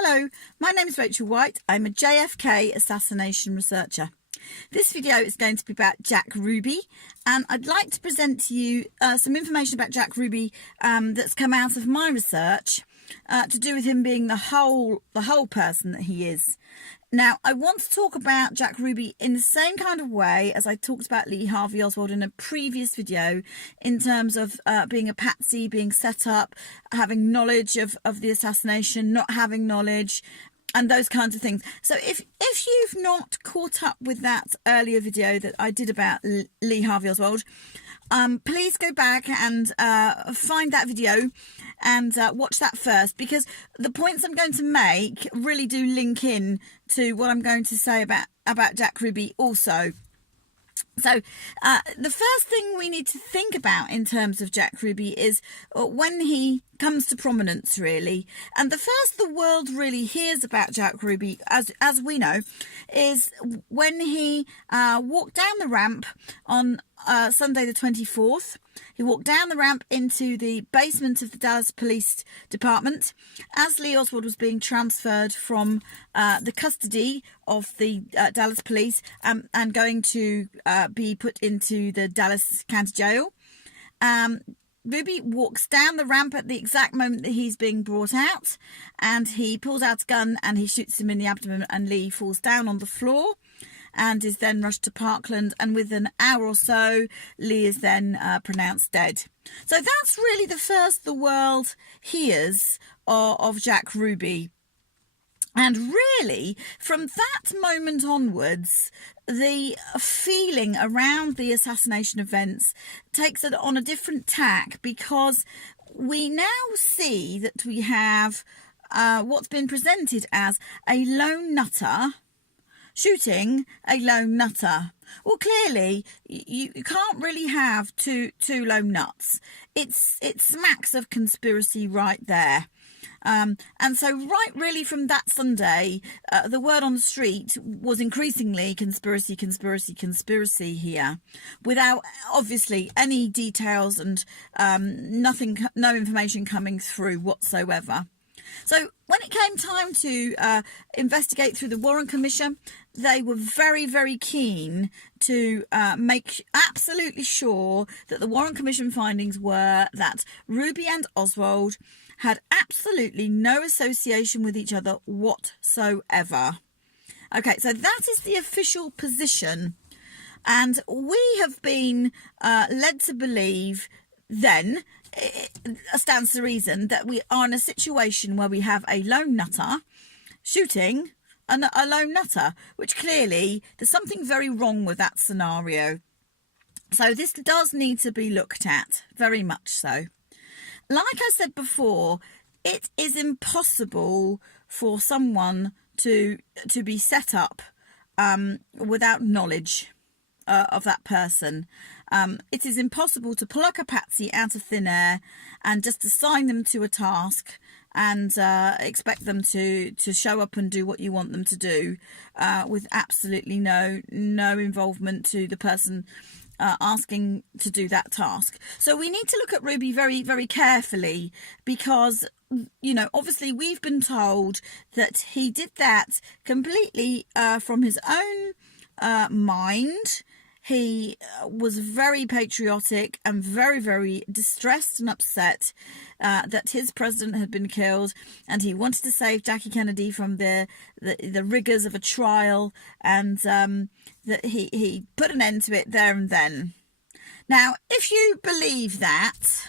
Hello, my name is Rachel White. I'm a JFK assassination researcher. This video is going to be about Jack Ruby, and I'd like to present to you some information about Jack Ruby that's come out of my research to do with him being the whole person that he is. Now, I want to talk about Jack Ruby in the same kind of way as I talked about Lee Harvey Oswald in a previous video, in terms of being a patsy, being set up, having knowledge of the assassination, not having knowledge, and those kinds of things. So if you've not caught up with that earlier video that I did about Lee Harvey Oswald, please go back and find that video and watch that first, because the points I'm going to make really do link in to what I'm going to say about Jack Ruby also. So the first thing we need to think about in terms of Jack Ruby is when he comes to prominence, really. And the first the world really hears about Jack Ruby, as we know, is when he walked down the ramp on Sunday the 24th. He walked down the ramp into the basement of the Dallas Police Department as Lee Oswald was being transferred from the custody of the Dallas Police and going to be put into the Dallas County Jail. Ruby walks down the ramp at the exact moment that he's being brought out, and he pulls out a gun and he shoots him in the abdomen, and Lee falls down on the floor and is then rushed to Parkland, and within an hour or so Lee is then pronounced dead. So that's really the first the world hears of Jack Ruby. And really, from that moment onwards, the feeling around the assassination events takes it on a different tack, because we now see that we have what's been presented as a lone nutter shooting a lone nutter. Well, clearly, you can't really have two lone nuts. It smacks of conspiracy right there. And so right really from that Sunday, the word on the street was increasingly conspiracy here, without obviously any details and no information coming through whatsoever. So when it came time to investigate through the Warren Commission, they were very, very keen to make absolutely sure that the Warren Commission findings were that Ruby and Oswald had absolutely no association with each other whatsoever. Okay, so that is the official position. And we have been led to believe then, stands to reason, that we are in a situation where we have a lone nutter shooting a lone nutter, which clearly there's something very wrong with that scenario. So this does need to be looked at, very much so. Like I said before, it is impossible for someone to be set up without knowledge of that person. It is impossible to pluck a patsy out of thin air and just assign them to a task and expect them to show up and do what you want them to do with absolutely no involvement to the person asking to do that task. So we need to look at Ruby very, very carefully, because, you know, obviously we've been told that he did that completely from his own mind. He was very patriotic and very, very distressed and upset that his president had been killed, and he wanted to save Jackie Kennedy from the rigours of a trial, and that he put an end to it there and then. Now, if you believe that,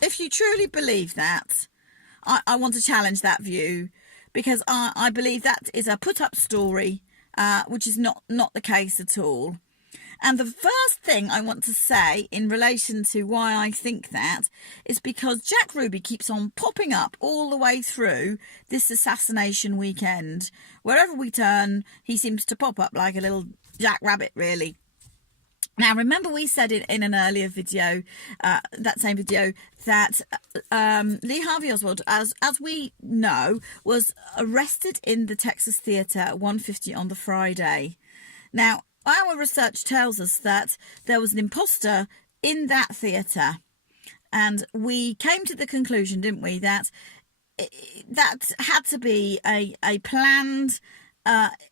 if you truly believe that, I want to challenge that view, because I believe that is a put-up story, which is not the case at all. And the first thing I want to say in relation to why I think that is because Jack Ruby keeps on popping up all the way through this assassination weekend. Wherever we turn, he seems to pop up like a little jackrabbit, really. Now, remember we said in an earlier video, that same video, that Lee Harvey Oswald, as we know, was arrested in the Texas Theatre at 1:50 on the Friday. Now, our research tells us that there was an imposter in that theatre, and we came to the conclusion, didn't we, that had to be a planned,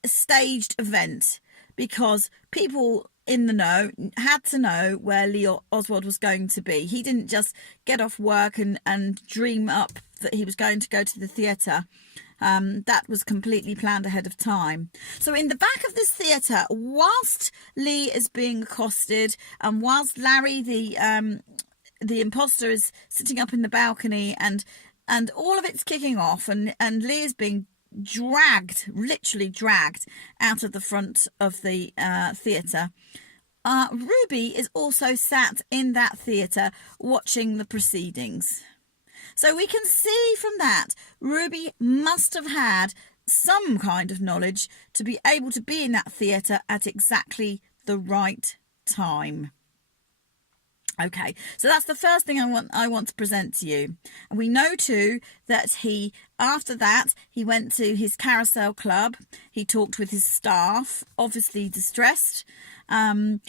staged event, because people in the know had to know where Lee Oswald was going to be. He didn't just get off work and dream up that he was going to go to the theatre. That was completely planned ahead of time. So in the back of this theatre, whilst Lee is being accosted, and whilst Larry, the imposter, is sitting up in the balcony, and all of it's kicking off, and Lee is being dragged, literally dragged out of the front of the theatre, Ruby is also sat in that theatre watching the proceedings. So we can see from that Ruby must have had some kind of knowledge to be able to be in that theatre at exactly the right time. Okay, so that's the first thing I want to present to you. And we know too that after that, he went to his carousel club. He talked with his staff, obviously distressed, and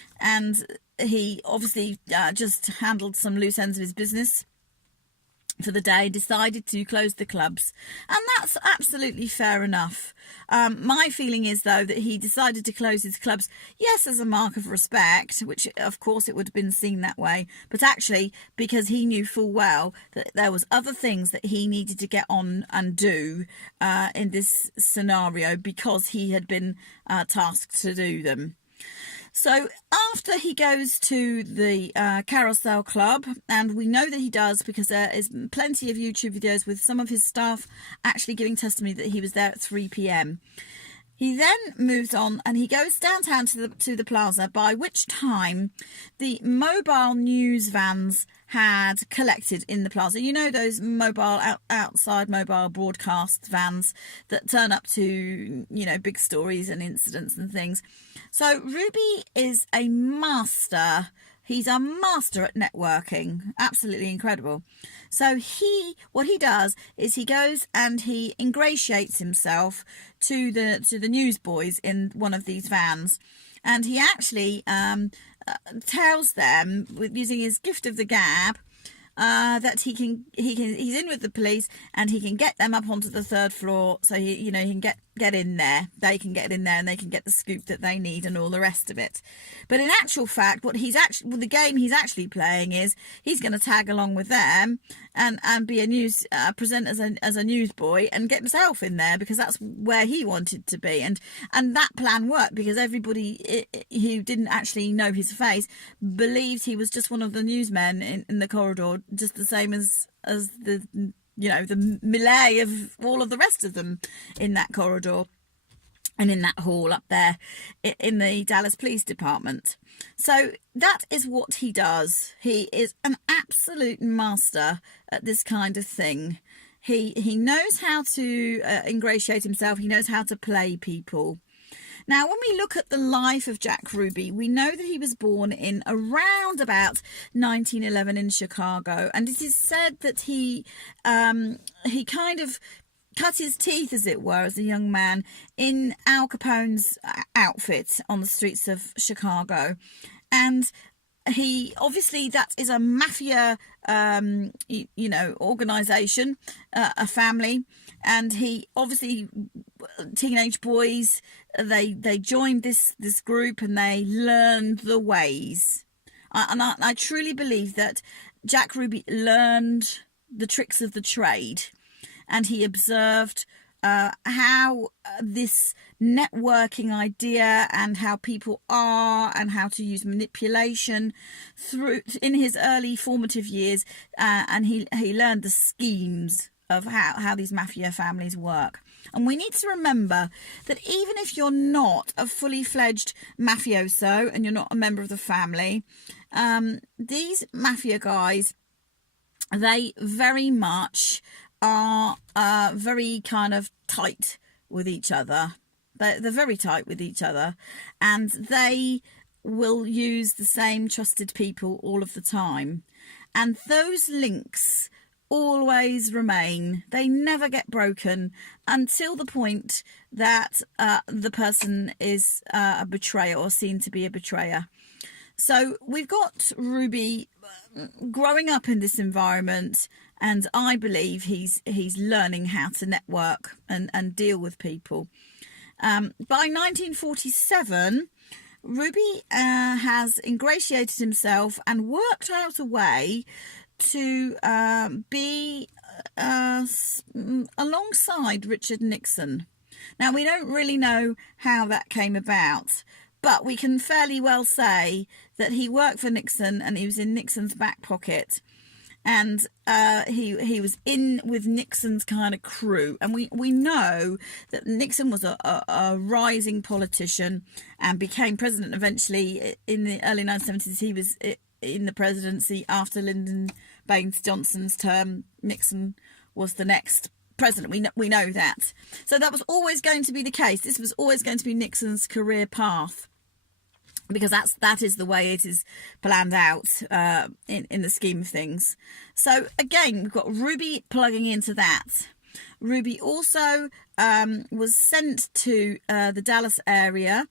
he obviously just handled some loose ends of his business for the day, decided to close the clubs, and that's absolutely fair enough. My feeling is, though, that he decided to close his clubs, yes, as a mark of respect, which of course it would have been seen that way, but actually because he knew full well that there was other things that he needed to get on and do in this scenario, because he had been tasked to do them. So after he goes to the carousel club, and we know that he does because there is plenty of YouTube videos with some of his staff actually giving testimony that he was there at 3 p.m. He then moves on and he goes downtown to the plaza, by which time the mobile news vans had collected in the plaza. You know, those mobile outside mobile broadcast vans that turn up to, you know, big stories and incidents and things. So Ruby is a master. He's a master at networking. Absolutely incredible. So what he does is he goes and he ingratiates himself to the newsboys in one of these vans, and he actually tells them, using his gift of the gab, that he's in with the police and he can get them up onto the third floor, so he can get in there. They can get in there and they can get the scoop that they need and all the rest of it. But in actual fact, the game he's actually playing is he's going to tag along with them and be a news present as a newsboy and get himself in there, because that's where he wanted to be. And that plan worked, because everybody who didn't actually know his face believed he was just one of the newsmen in the corridor, just the same as the the melee of all of the rest of them in that corridor and in that hall up there in the Dallas Police Department. So that is what he does. He is an absolute master at this kind of thing. He knows how to ingratiate himself. He knows how to play people. Now, when we look at the life of Jack Ruby, we know that he was born in around about 1911 in Chicago, and it is said that he kind of cut his teeth, as it were, as a young man in Al Capone's outfit on the streets of Chicago. And he obviously, that is a mafia organization, a family, and he obviously, teenage boys, they joined this group and they learned the ways. And I truly believe that Jack Ruby learned the tricks of the trade, and he observed how this networking idea and how people are and how to use manipulation through in his early formative years, and he learned the schemes of how these mafia families work. And we need to remember that even if you're not a fully fledged mafioso and you're not a member of the family, these mafia guys, they very much are very kind of tight with each other. They're very tight with each other, and they will use the same trusted people all of the time. And those links always remain. They never get broken until the point that the person is a betrayer or seen to be a betrayer. So we've got Ruby growing up in this environment, and I believe he's learning how to network and deal with people. By 1947, Ruby has ingratiated himself and worked out a way to be alongside Richard Nixon. Now, we don't really know how that came about, but we can fairly well say that he worked for Nixon and he was in Nixon's back pocket. And he was in with Nixon's kind of crew. And we know that Nixon was a rising politician and became president eventually in the early 1970s. He was in the presidency after Lyndon Baines Johnson's term. Nixon was the next president. We know that. So that was always going to be the case. This was always going to be Nixon's career path, because that is the way it is planned out in the scheme of things. So again, we've got Ruby plugging into that. Ruby also was sent to the Dallas area,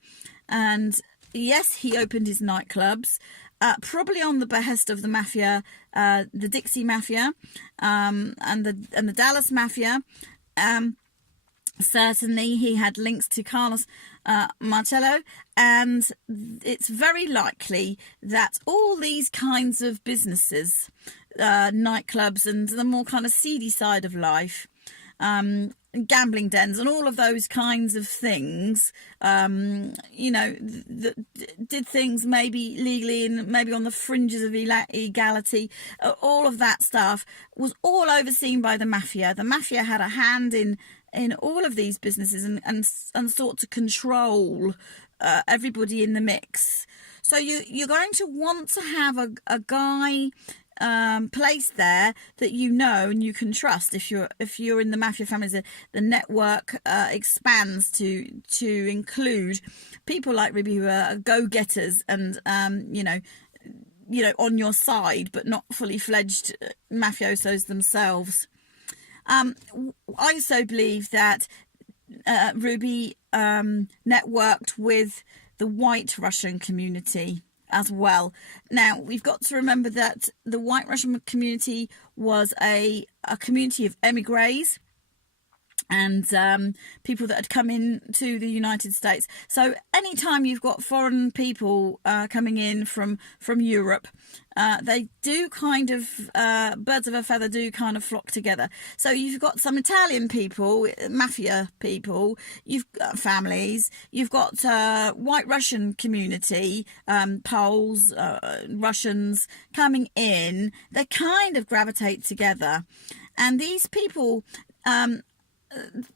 and yes, he opened his nightclubs, probably on the behest of the mafia, the Dixie Mafia, and the Dallas Mafia. Certainly he had links to Carlos Martello, and it's very likely that all these kinds of businesses, nightclubs and the more kind of seedy side of life, gambling dens and all of those kinds of things, did things maybe legally and maybe on the fringes of illegality. All of that stuff was all overseen by the mafia. The mafia had a hand in all of these businesses and sought to control everybody in the mix. So you're going to want to have a guy placed there that you know and you can trust. If you're in the mafia families, the network expands to include people like Ruby, who are go-getters and on your side, but not fully fledged mafiosos themselves. I also believe that Ruby networked with the white Russian community as well. Now, we've got to remember that the white Russian community was a community of emigres and people that had come in to the United States. So anytime you've got foreign people coming in from Europe, they do kind of, birds of a feather do kind of flock together. So you've got some Italian people, mafia people, you've got families, you've got white Russian community, Poles, Russians coming in. They kind of gravitate together. And these people,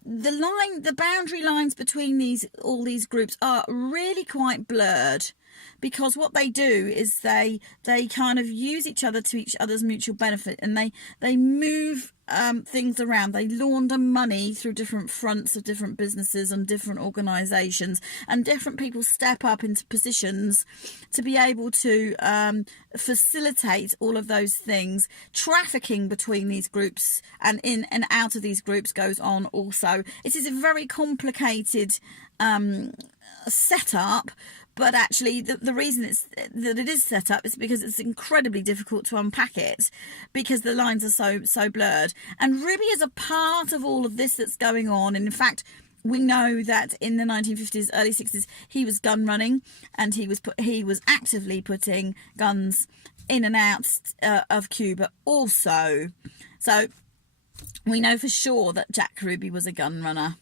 the boundary lines between all these groups are really quite blurred, because what they do is they kind of use each other to each other's mutual benefit, and they move things around. They launder money through different fronts of different businesses and different organisations, and different people step up into positions to be able to facilitate all of those things. Trafficking between these groups and in and out of these groups goes on also. It is a very complicated setup, but actually the reason that it is set up is because it's incredibly difficult to unpack it, because the lines are so blurred. And Ruby is a part of all of this that's going on. And in fact, we know that in the 1950s, early 60s, he was gun running, and he was actively putting guns in and out of Cuba also. So we know for sure that Jack Ruby was a gun runner.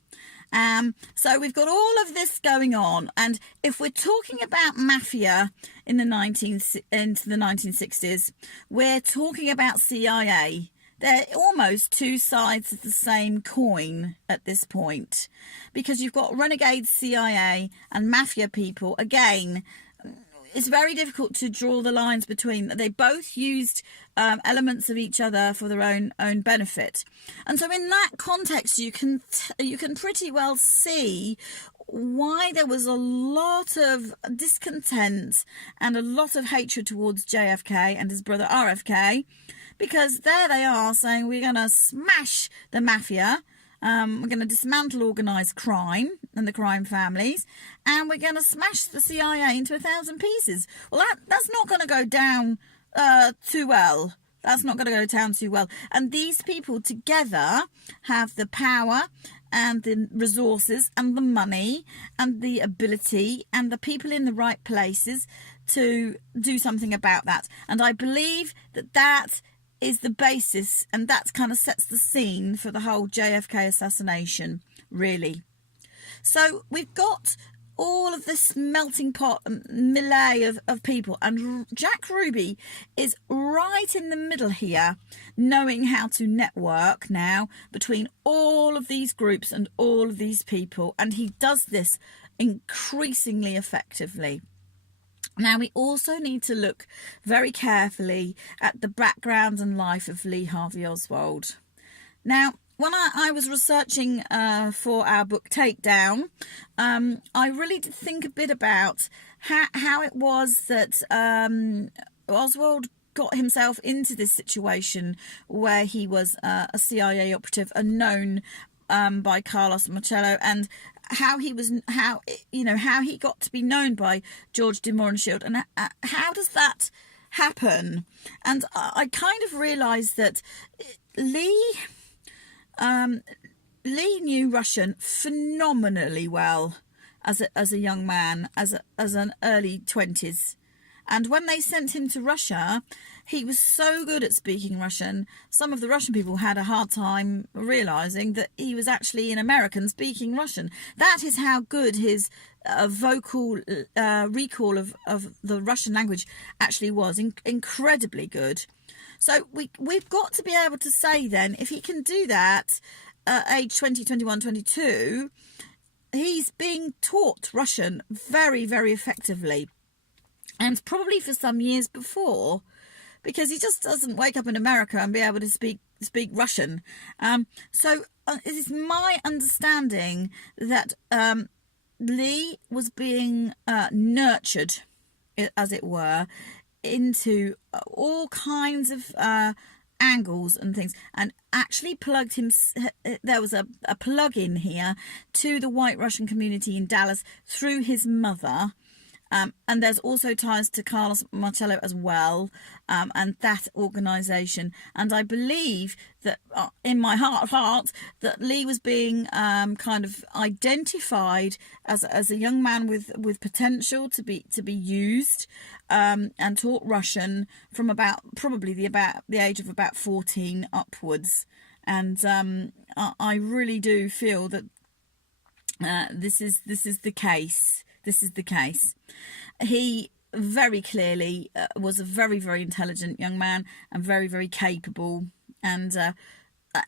So we've got all of this going on, and if we're talking about mafia into the 1960s, we're talking about CIA. They're almost two sides of the same coin at this point, because you've got renegade CIA and mafia people. Again, it's very difficult to draw the lines between. They both used elements of each other for their own benefit, and so in that context, you can pretty well see why there was a lot of discontent and a lot of hatred towards JFK and his brother RFK, because there they are saying, we're going to smash the mafia. We're going to dismantle organised crime and the crime families, and we're going to smash the CIA into 1,000 pieces. Well, that's not going to go down too well That's not going to go down too well. And these people together have the power and the resources and the money and the ability and the people in the right places to do something about that. And I believe that that is the basis, and that kind of sets the scene for the whole JFK assassination, really. So we've got all of this melting pot melee of people, and Jack Ruby is right in the middle here, knowing how to network now between all of these groups and all of these people, and he does this increasingly effectively. Now, we also need to look very carefully at the background and life of Lee Harvey Oswald. Now, when I was researching for our book Takedown, I really did think a bit about how it was that Oswald got himself into this situation where he was a CIA operative, unknown by Carlos Marcello, and how he got to be known by George de Mohrenschildt, and how does that happen? And I kind of realised that Lee knew Russian phenomenally well as a young man, as an early 20s. And when they sent him to Russia, he was so good at speaking Russian, some of the Russian people had a hard time realising that he was actually an American speaking Russian. That is how good his vocal recall of the Russian language actually was, incredibly good. So we've got to be able to say then, if he can do that at age 20, 21, 22, he's being taught Russian very, very effectively. And probably for some years before, because he just doesn't wake up in America and be able to speak Russian. So it is my understanding that Lee was being nurtured, as it were, into all kinds of angles and things, and actually plugged him. There was a plug-in here to the white Russian community in Dallas through his mother. And there's also ties to Carlos Marcello as well, and that organisation. And I believe that in my heart of hearts that Lee was being kind of identified as a young man with potential to be used, and taught Russian from probably the age of about 14 upwards. And I really do feel that this is the case. This is the case. He very clearly was a very, very intelligent young man and very, very capable, and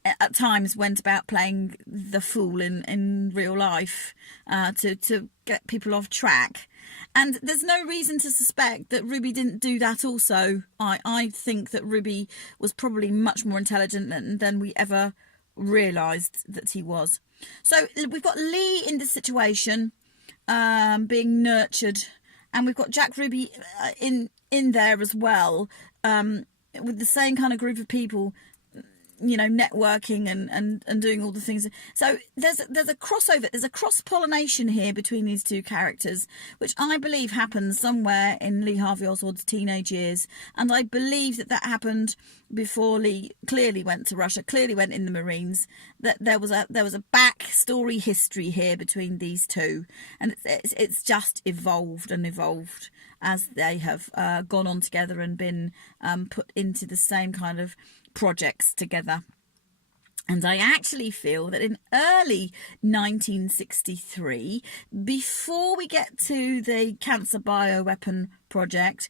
at times went about playing the fool in real life to get people off track. And there's no reason to suspect that Ruby didn't do that also. I think that Ruby was probably much more intelligent than we ever realised that he was. So we've got Lee in this situation, being nurtured, and we've got Jack Ruby in there as well, with the same kind of group of people, networking and doing all the things. So there's a crossover, there's a cross-pollination here between these two characters, which I believe happened somewhere in Lee Harvey Oswald's teenage years, and I believe that happened before Lee clearly went to Russia, clearly went in the Marines. That there was a backstory history here between these two, and it's just evolved as they have gone on together and been put into the same kind of projects together. And I actually feel that in early 1963, before we get to the cancer bioweapon project,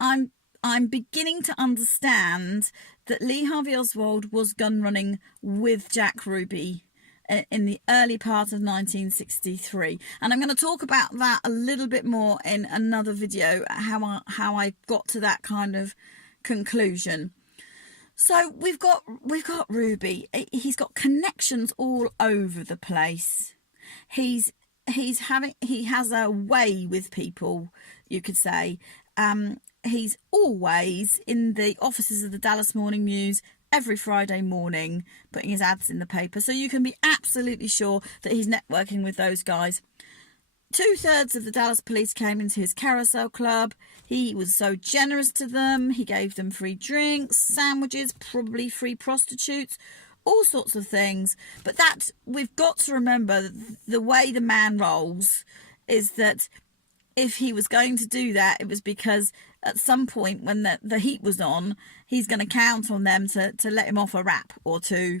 I'm beginning to understand that Lee Harvey Oswald was gun running with Jack Ruby in the early part of 1963, and I'm going to talk about that a little bit more in another video, how I got to that kind of conclusion. So we've got Ruby. He's got connections all over the place. He has a way with people, you could say. He's always in the offices of the Dallas Morning News every Friday morning, putting his ads in the paper. So you can be absolutely sure that he's networking with those guys. 2/3 of the Dallas police came into his carousel club. He was so generous to them. He gave them free drinks, sandwiches, probably free prostitutes, all sorts of things. But that, we've got to remember, the way the man rolls is that if he was going to do that, it was because at some point when the heat was on, he's going to count on them to let him off a rap or two.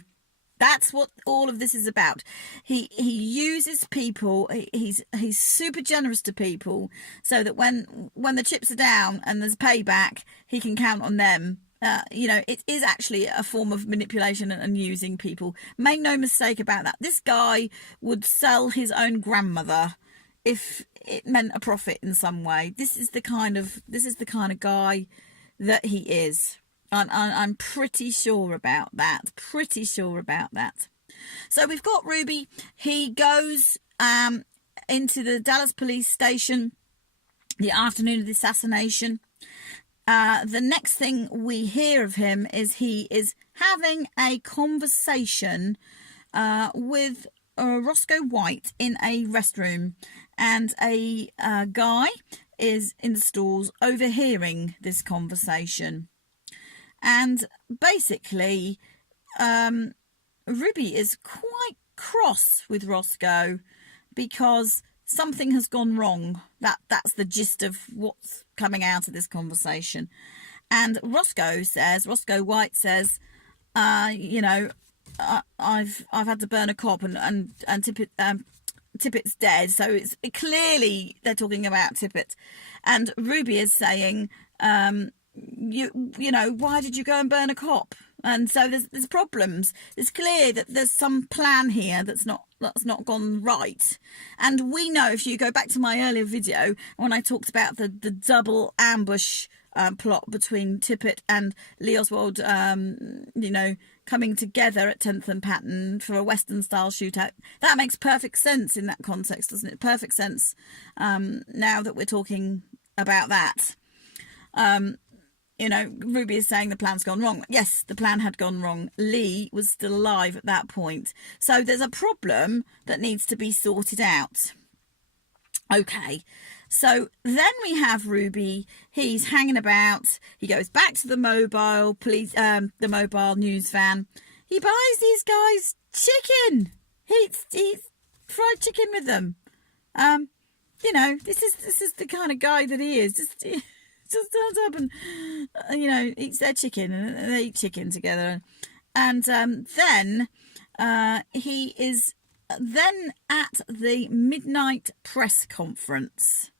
That's what all of this is about. He uses people. He's super generous to people, so that when the chips are down and there's payback, he can count on them. It is actually a form of manipulation and using people. Make no mistake about that. This guy would sell his own grandmother if it meant a profit in some way. This is the kind of guy that he is. I'm pretty sure about that. So we've got Ruby. He goes into the Dallas police station the afternoon of the assassination. The next thing we hear of him is he is having a conversation with Roscoe White in a restroom, and a guy is in the stalls overhearing this conversation. And basically, Ruby is quite cross with Roscoe because something has gone wrong. That's the gist of what's coming out of this conversation. And Roscoe White says, I've had to burn a cop and Tippett's dead. So it's clearly they're talking about Tippett. And Ruby is saying, why did you go and burn a cop? And so there's problems. It's clear that there's some plan here that's not gone right. And we know, if you go back to my earlier video when I talked about the double ambush plot between Tippett and Lee Oswald, coming together at 10th and Patton for a Western style shootout, that makes perfect sense in that context, doesn't it? Perfect sense. Now that we're talking about that. Ruby is saying the plan's gone wrong. Yes, the plan had gone wrong. Lee was still alive at that point. So there's a problem that needs to be sorted out. Okay, so then we have Ruby. He's hanging about. He goes back to the mobile news van. He buys these guys chicken. He eats fried chicken with them. This is the kind of guy that he is. Just turns up and eats their chicken, and they eat chicken together. And then he is then at the midnight press conference.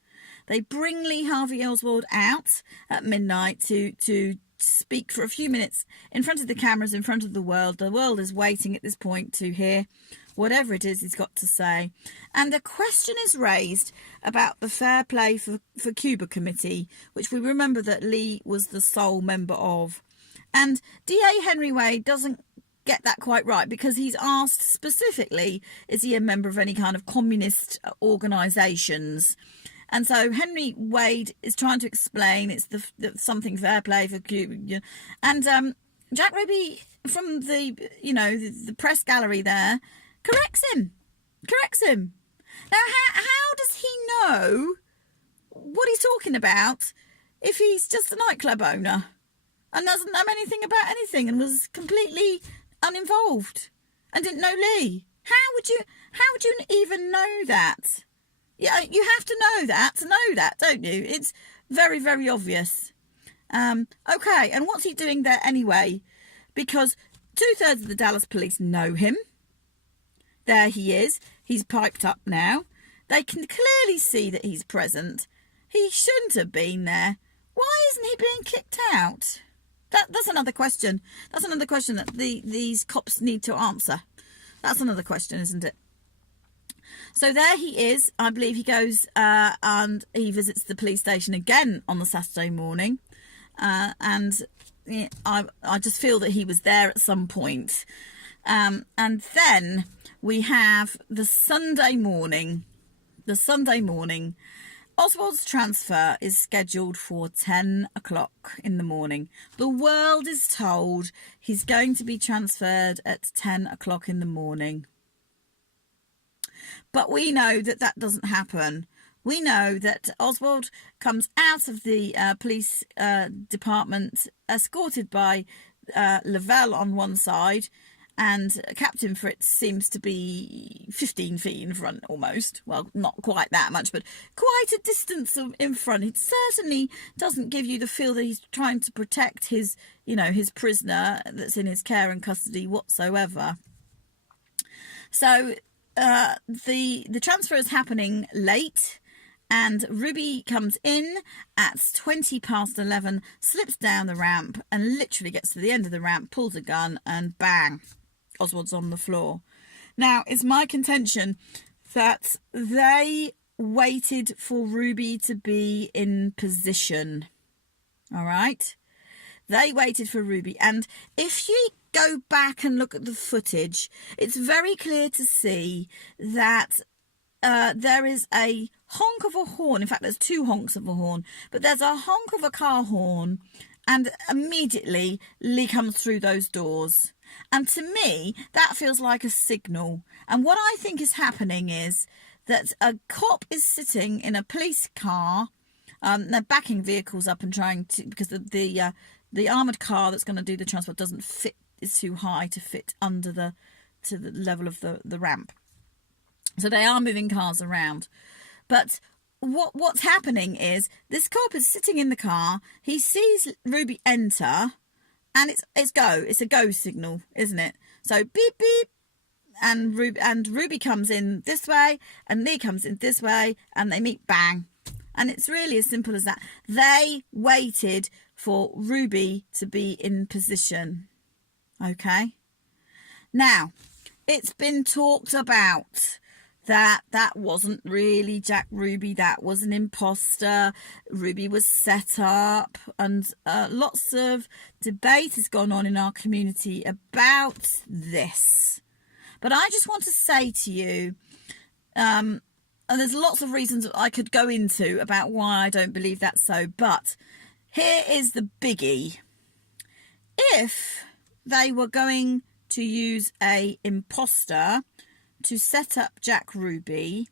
They bring Lee Harvey Oswald out at midnight to speak for a few minutes in front of the cameras, in front of the world. The world is waiting at this point to hear whatever it is he's got to say. And a question is raised about the Fair Play for Cuba Committee, which we remember that Lee was the sole member of. And DA Henry Wade doesn't get that quite right, because he's asked specifically, is he a member of any kind of communist organisations? And so Henry Wade is trying to explain it's the something Fair Play for Cuba. And Jack Ruby from the press gallery there corrects him. Now, how does he know what he's talking about if he's just a nightclub owner and doesn't know anything about anything and was completely uninvolved and didn't know Lee? How would you even know that? Yeah, you have to know that, don't you? It's very, very obvious. Okay, and what's he doing there anyway? Because 2/3 of the Dallas police know him. There he is. He's piped up now. They can clearly see that he's present. He shouldn't have been there. Why isn't he being kicked out? That's another question. That's another question that these cops need to answer. That's another question, isn't it? So there he is. I believe he goes and he visits the police station again on the Saturday morning. And I just feel that he was there at some point. And then we have the Sunday morning. Oswald's transfer is scheduled for 10 o'clock in the morning. The world is told he's going to be transferred at 10 o'clock in the morning. But we know that doesn't happen. we know that Oswald comes out of the police department escorted by Lavelle on one side, and Captain Fritz seems to be 15 feet in front almost. Well, not quite that much, but quite a distance in front. It certainly doesn't give you the feel that he's trying to protect his, his prisoner that's in his care and custody whatsoever. So the transfer is happening late, and Ruby comes in at 11:20, slips down the ramp and literally gets to the end of the ramp, pulls a gun, and bang, Oswald's on the floor. Now, it's my contention that they waited for Ruby to be in position. All right? They waited for Ruby. And if you go back and look at the footage, it's very clear to see that there is a honk of a horn. In fact, there's two honks of a horn. But there's a honk of a car horn, and immediately Lee comes through those doors. And to me, that feels like a signal. And what I think is happening is that a cop is sitting in a police car. They're backing vehicles up and trying to, because the armoured car that's going to do the transport doesn't fit, is too high to fit under the level of the ramp. So they are moving cars around. But what's happening is this cop is sitting in the car. He sees Ruby enter. And it's go. It's a go signal, isn't it? So beep beep, and Ruby comes in this way, and Lee comes in this way, and they meet, bang. And it's really as simple as that. They waited for Ruby to be in position. Okay. Now, it's been talked about that wasn't really Jack Ruby, that was an imposter. Ruby was set up, and lots of debate has gone on in our community about this. But I just want to say to you, and there's lots of reasons that I could go into about why I don't believe that's so, but here is the biggie. If they were going to use a imposter to set up Jack Ruby,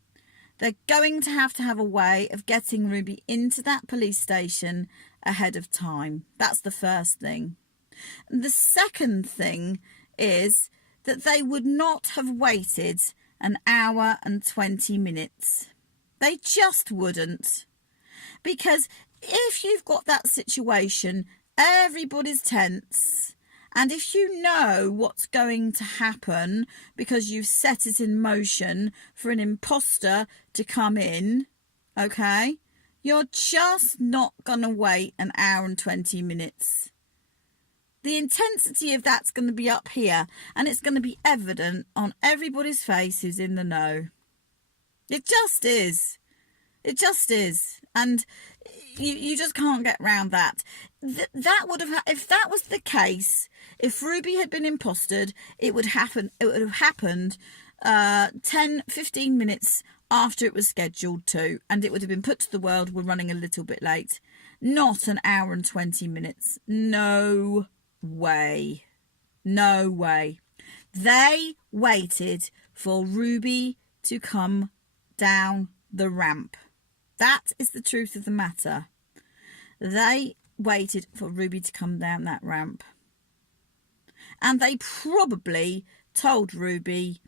they're going to have a way of getting Ruby into that police station ahead of time. That's the first thing. And the second thing is that they would not have waited an hour and 20 minutes. They just wouldn't. Because if you've got that situation, everybody's tense. And if you know what's going to happen because you've set it in motion for an imposter to come in, okay, you're just not going to wait an hour and 20 minutes. The intensity of that's going to be up here, and it's going to be evident on everybody's face who's in the know. It just is. It just is. And you just can't get round that. That would have, if that was the case, if Ruby had been impostered, it would have happened 10-15 minutes after it was scheduled to, and it would have been put to the world, we're running a little bit late. Not an hour and 20 minutes. No way. No way. They waited for Ruby to come down the ramp. That is the truth of the matter. They waited for Ruby to come down that ramp. And they probably told Ruby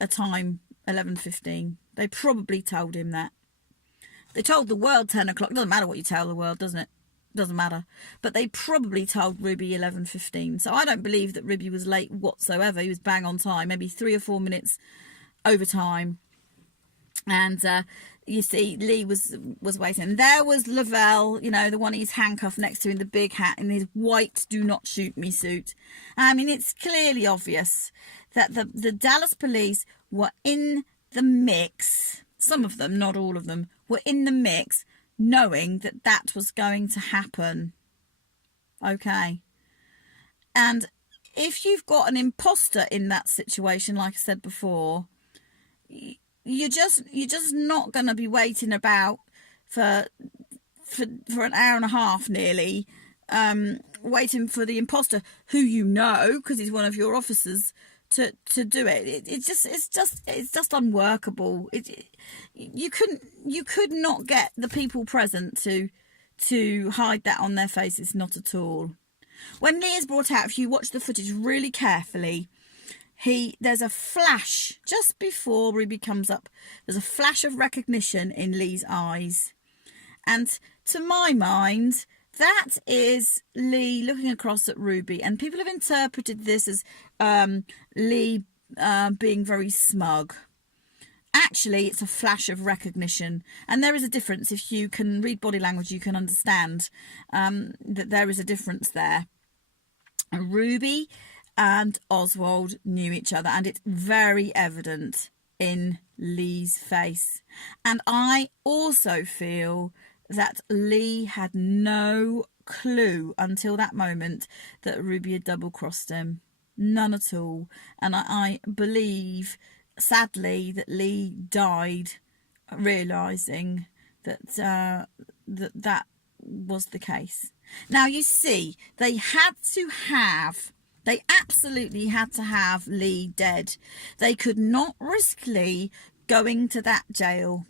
a time, 11:15. They probably told him that. They told the world 10 o'clock. It doesn't matter what you tell the world, doesn't it? Doesn't matter. But they probably told Ruby 11:15. So I don't believe that Ruby was late whatsoever. He was bang on time, maybe 3 or 4 minutes over time. And you see, Lee was waiting. There was Lavelle, you know, the one he's handcuffed next to in the big hat in his white do not shoot me suit. I mean, it's clearly obvious that the Dallas police were in the mix. Some of them, not all of them, were in the mix, knowing that that was going to happen. Okay. And if you've got an imposter in that situation, like I said before, you're just not going to be waiting about for an hour and a half nearly, waiting for the imposter, who you know, because he's one of your officers, to do it. It's just unworkable. You could not get the people present to hide that on their faces, not at all. When Lee is brought out, if you watch the footage really carefully, there's a flash just before Ruby comes up. There's a flash of recognition in Lee's eyes, and to my mind, that is Lee looking across at Ruby, and people have interpreted this as Lee being very smug. Actually, it's a flash of recognition, and there is a difference. If you can read body language, you can understand that there is a difference there. Ruby and Oswald knew each other, and it's very evident in Lee's face. And I also feel that Lee had no clue until that moment that Ruby had double-crossed him. None at all. And I believe, sadly, that Lee died realising that that was the case. Now, you see, they absolutely had to have Lee dead. They could not risk Lee going to that jail.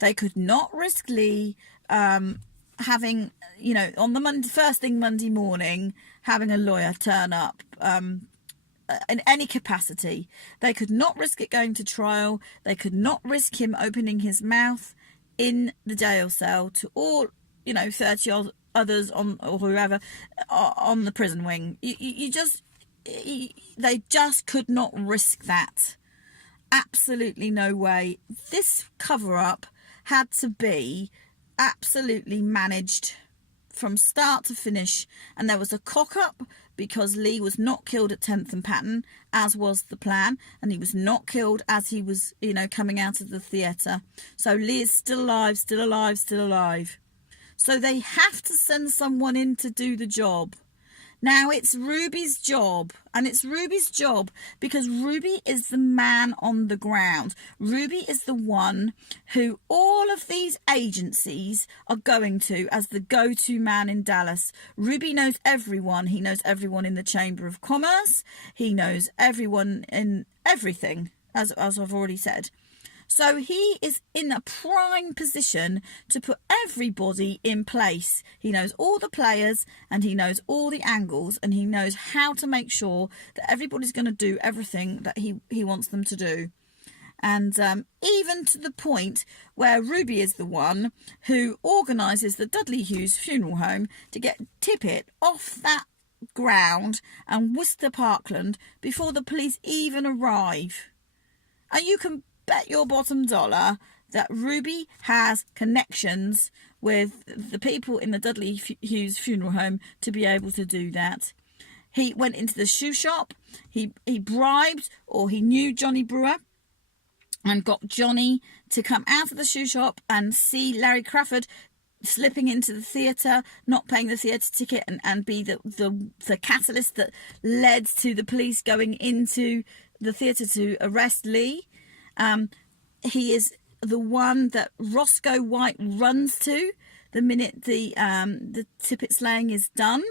They could not risk Lee having, you know, on the first thing Monday morning, having a lawyer turn up in any capacity. They could not risk it going to trial. They could not risk him opening his mouth in the jail cell to all, 30 others or whoever on the prison wing. They just could not risk that. Absolutely no way. This cover-up had to be absolutely managed from start to finish, and there was a cock-up because Lee was not killed at 10th and Patton, as was the plan, and he was not killed as he was, coming out of the theatre. So Lee is still alive, still alive, still alive. So they have to send someone in to do the job. Now, it's Ruby's job, and it's Ruby's job because Ruby is the man on the ground. Ruby is the one who all of these agencies are going to as the go-to man in Dallas. Ruby knows everyone. He knows everyone in the Chamber of Commerce. He knows everyone in everything, as I've already said. So he is in a prime position to put everybody in place. He knows all the players, and he knows all the angles, and he knows how to make sure that everybody's going to do everything that he wants them to do. And even to the point where Ruby is the one who organises the Dudley Hughes funeral home to get Tippett off that ground and Worcester Parkland before the police even arrive. And you can bet your bottom dollar that Ruby has connections with the people in the Dudley Hughes funeral home to be able to do that. He went into the shoe shop, he bribed, or he knew Johnny Brewer, and got Johnny to come out of the shoe shop and see Larry Crawford slipping into the theatre, not paying the theatre ticket, and be the catalyst that led to the police going into the theatre to arrest Lee. He is the one that Roscoe White runs to the minute the Tippett slaying is done.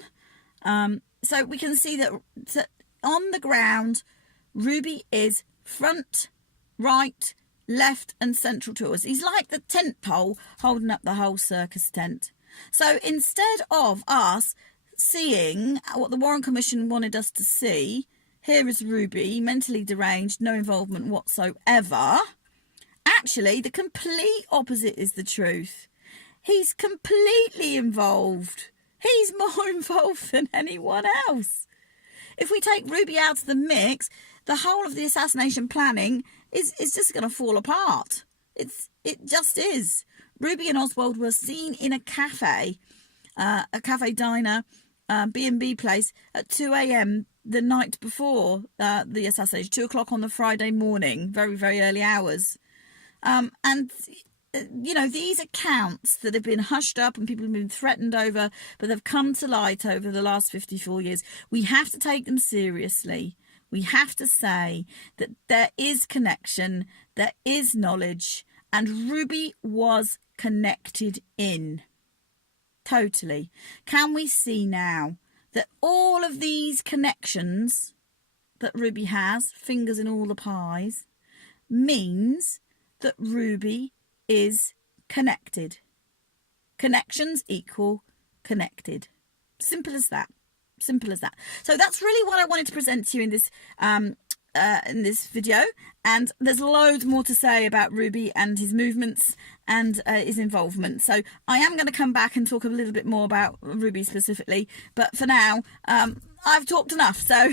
So we can see that on the ground, Ruby is front, right, left and central to us. He's like the tent pole holding up the whole circus tent. So instead of us seeing what the Warren Commission wanted us to see, here is Ruby, mentally deranged, no involvement whatsoever. Actually, the complete opposite is the truth. He's completely involved. He's more involved than anyone else. If we take Ruby out of the mix, the whole of the assassination planning is just going to fall apart. It just is. Ruby and Oswald were seen in a cafe diner, B&B place at 2 a.m. the night before the assassination, 2 o'clock on the Friday morning, very, very early hours. These accounts that have been hushed up and people have been threatened over, but they've come to light over the last 54 years. We have to take them seriously. We have to say that there is connection, there is knowledge, and Ruby was connected in. Totally. Can we see now that all of these connections that Ruby has, fingers in all the pies, means that Ruby is connected. Connections equal connected. Simple as that. Simple as that. So that's really what I wanted to present to you in this video, and there's loads more to say about Ruby and his movements and his involvement. So I am going to come back and talk a little bit more about Ruby specifically, but for now I've talked enough, so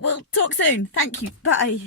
we'll talk soon. Thank you. Bye.